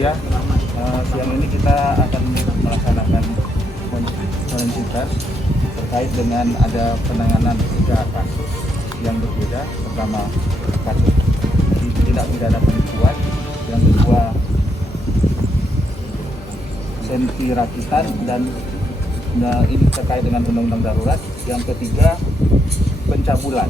Ya, siang ini kita akan melaksanakan konferensi pers terkait dengan ada penanganan 3 kasus yang berbeda. Pertama, kasus tindak pidana penipuan, yang kedua senti rakitan, dan ini terkait dengan undang-undang darurat, yang ketiga pencabulan.